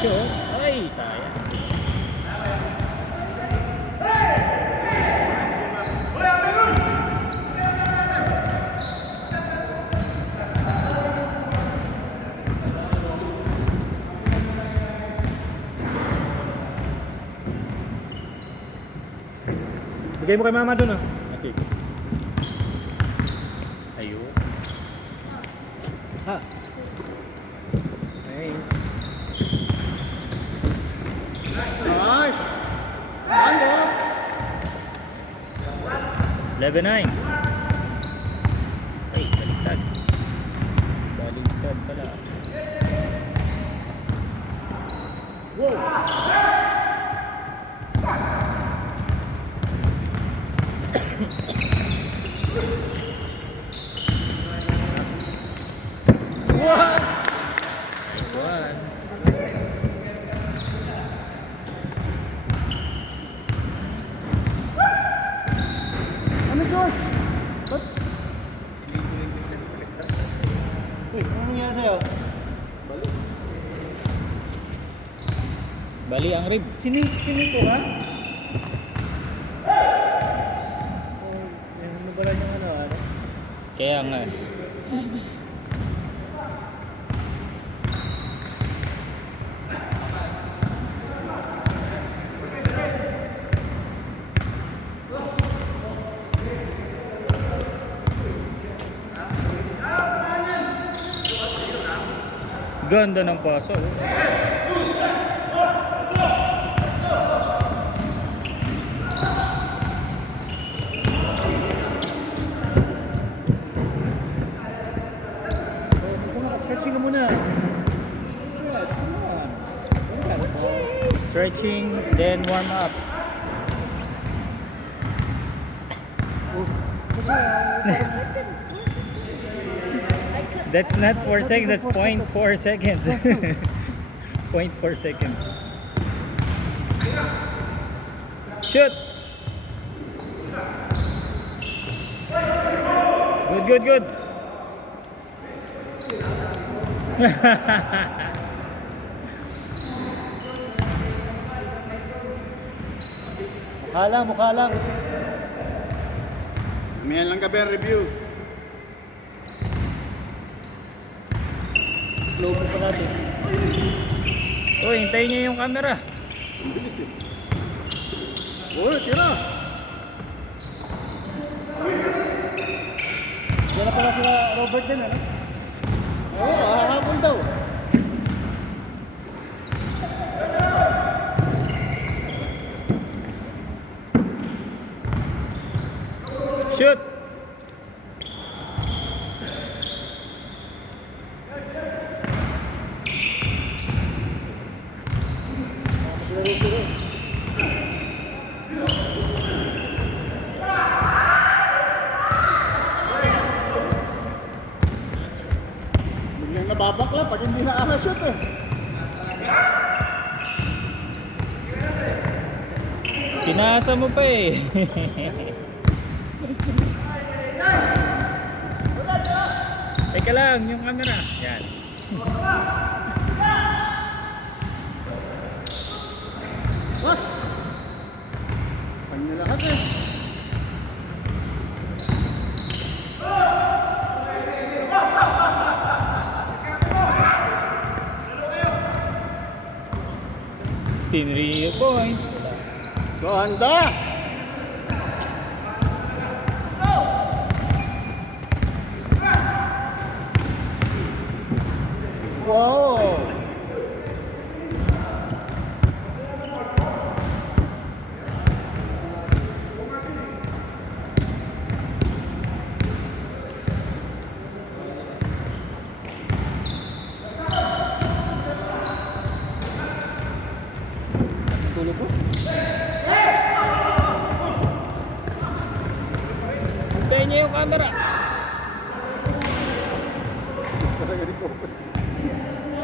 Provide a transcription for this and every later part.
diretso. Ay, sayang. Bigay mo kay mama dun ah. Okay. Ayun. Ha? Thanks. Nice! Ano? 11-9. Ay, baliktad. Baliktad pala. Wow! What? Nice one. Ano, George? Ba't? Uy, ano nangyari sa'yo? Bali ang rib. Siniko ka? Ano ba lang yung ano? Kaya nga. Ganda ng paso. Stretching ka muna. Stretching, then warm up. That's not 4 seconds, that's 0.4 seconds. 0.4 seconds. Shoot! Good, good, good. Mukha lang. Mayan lang gabi ang review. Slow mo pa natin. Uy, hintayin niyo yung camera. Ang bilis eh. Uy, tira! Diyan na pala sila Robert din ano? Oo, hahapon daw. Shoot! Biglang nababakla pag hindi nakaka-shoot eh. Pinasa mo pa eh. Teka lang, yung camera. Yan. What? Kanya lahat eh. Tinrio points. Ganda! Wow! Tulog ko? Hintayin niyo yung camera.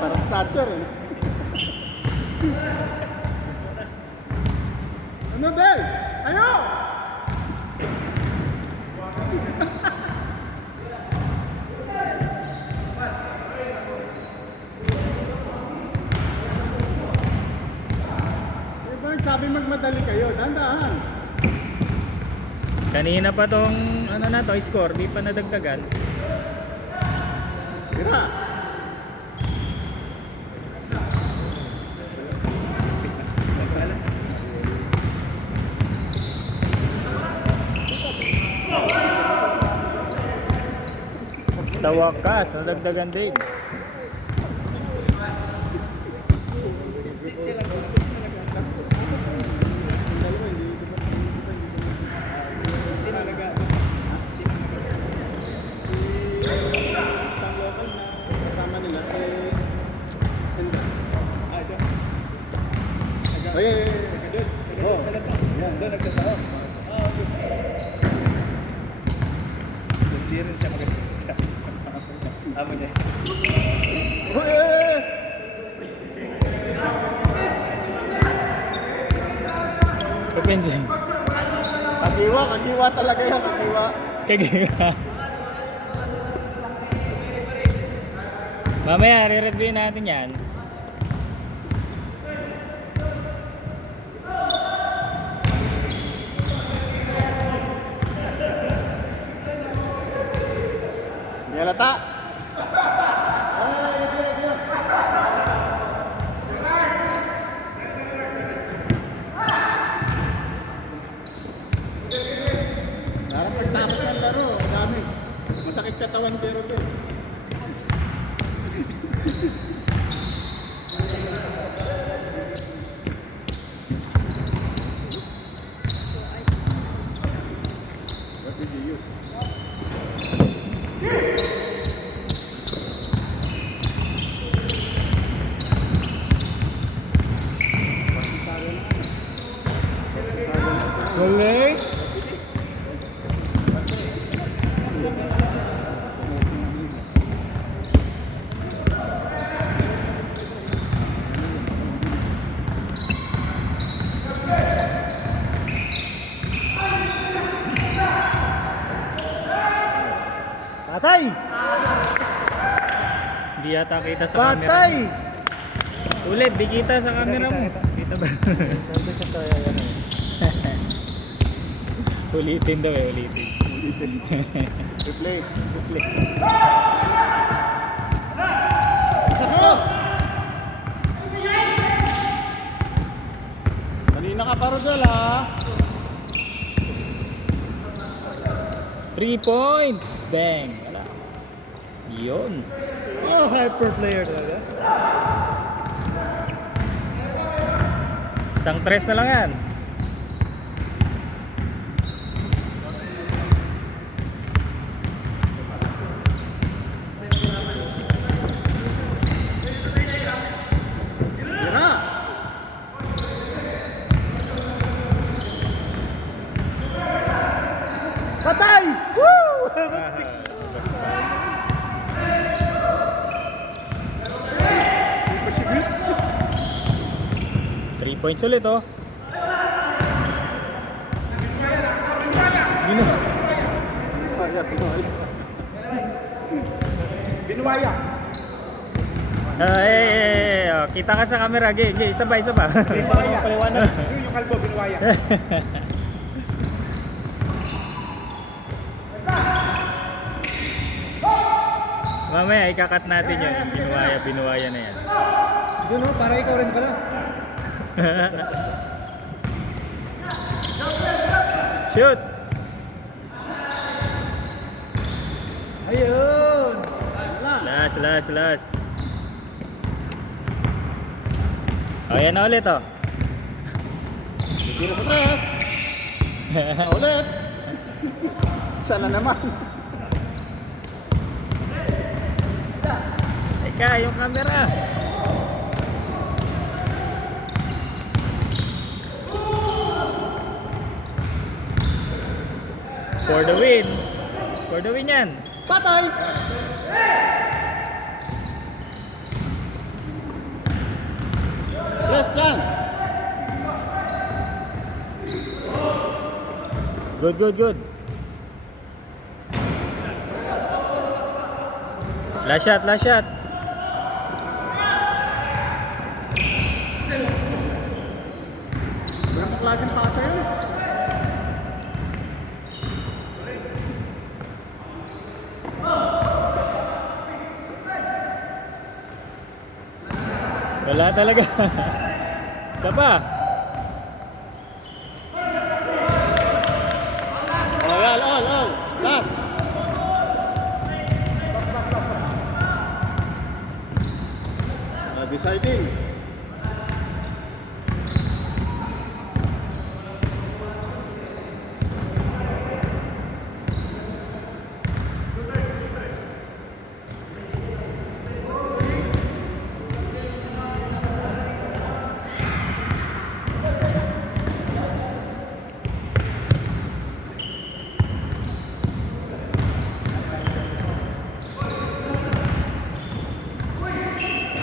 Para stature eh. Ano Del? Ayo! sinasabi magmadali kayo. Dahan-dahan. Kanina pa tong ano na to, score, di pa nadagdagan. Tira. Sa wakas, nadagdagan din. Kasama nila si Enda. Ay. Oh. Yan, doon nagtatao. Hindi rin siya maganda. Amo niya. Uy! Depende. Kagiwa talaga yan, kagiwa. Kaya mamaya, re-review natin yan. Hindi halata. Parang pagtapos ng laro, dami. Masakit katawan pero to. What did you use? Galing! Patay! Hindi yata kita sa camera. Patay! Ulit, di kita sa camera mo. Kita ba? Ulitin daw eh, ulitin. Replay. Kanina ka pa Rodel ha. 3 points! Bang! Wala. Yun. Oh, hyper player talaga. Isang tres na lang yan. Tira! Patay! Woo! Three points ulit oh. Binuwaya. Oh, kita ka sa camera, Gay. Isa pa. Binuwaya. Paliwanag. Yun yung kalbo, binuwaya. Mamaya ikakat natin yun. Yung binuwaya na yan. Yun o, para ikaw rin pala. Shoot! Ayun! Last. Oh, yan na ulit oh. Tira sa tres. Ulit. Siya na naman. Teka, yung camera. For the win. For the win yan. Patay! Yes, Chan. Good. Last shot. Wala talaga. Isa pa. All. Last. Deciding.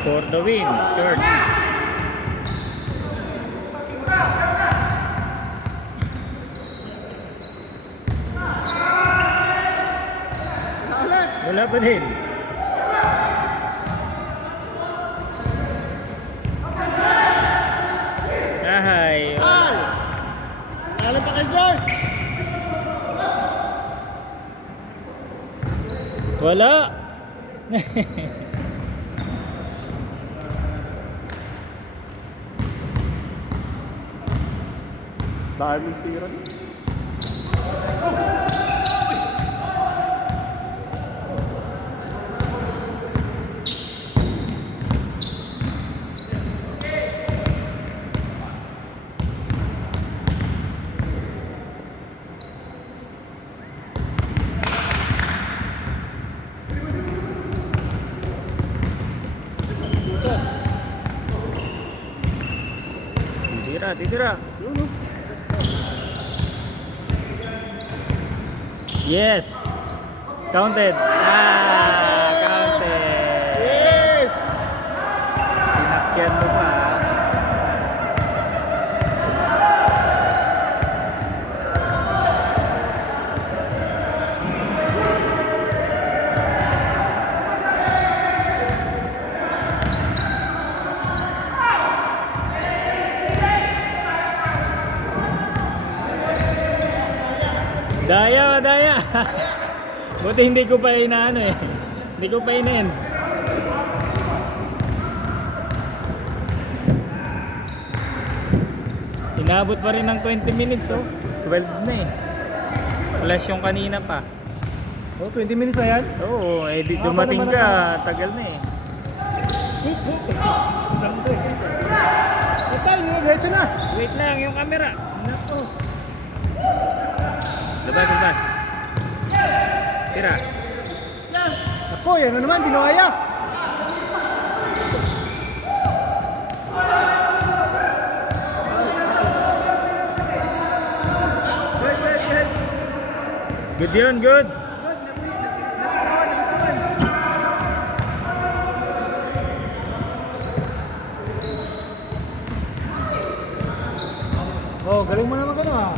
For the win. Short. Wala pa din. Ahay. Alam pa kay George. Wala. Dahil mong tira. Titira. Yes. Counted. Counted. Yes! Sinakyan mo pa. Daya. Buti hindi ko pa inaano eh. Hindi ko pa in-end. Inabot pa rin ng 20 minutes oh. 12 na eh. Plus yung kanina pa. Oh, 20 minutes na yan? Oo, eh di dumating ka, tagal na eh. Total, diretso na. Wait lang, yung camera. Nako. Labas. Tira. Ako, yan na naman, binuhaya. Good yun, good. Oh, galing mo naman ano ah.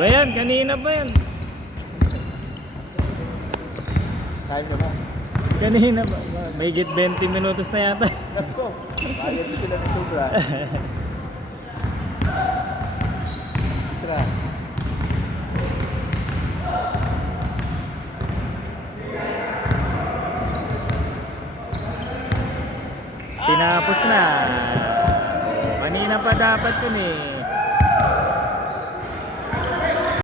Ba yan? Kanina ba yan? Time mo na. Kanina ba? May higit 20 minutos na yata. Nako, bayad din sila ng sobra. Extra. Tinapos na. Kanina pa dapat yun eh.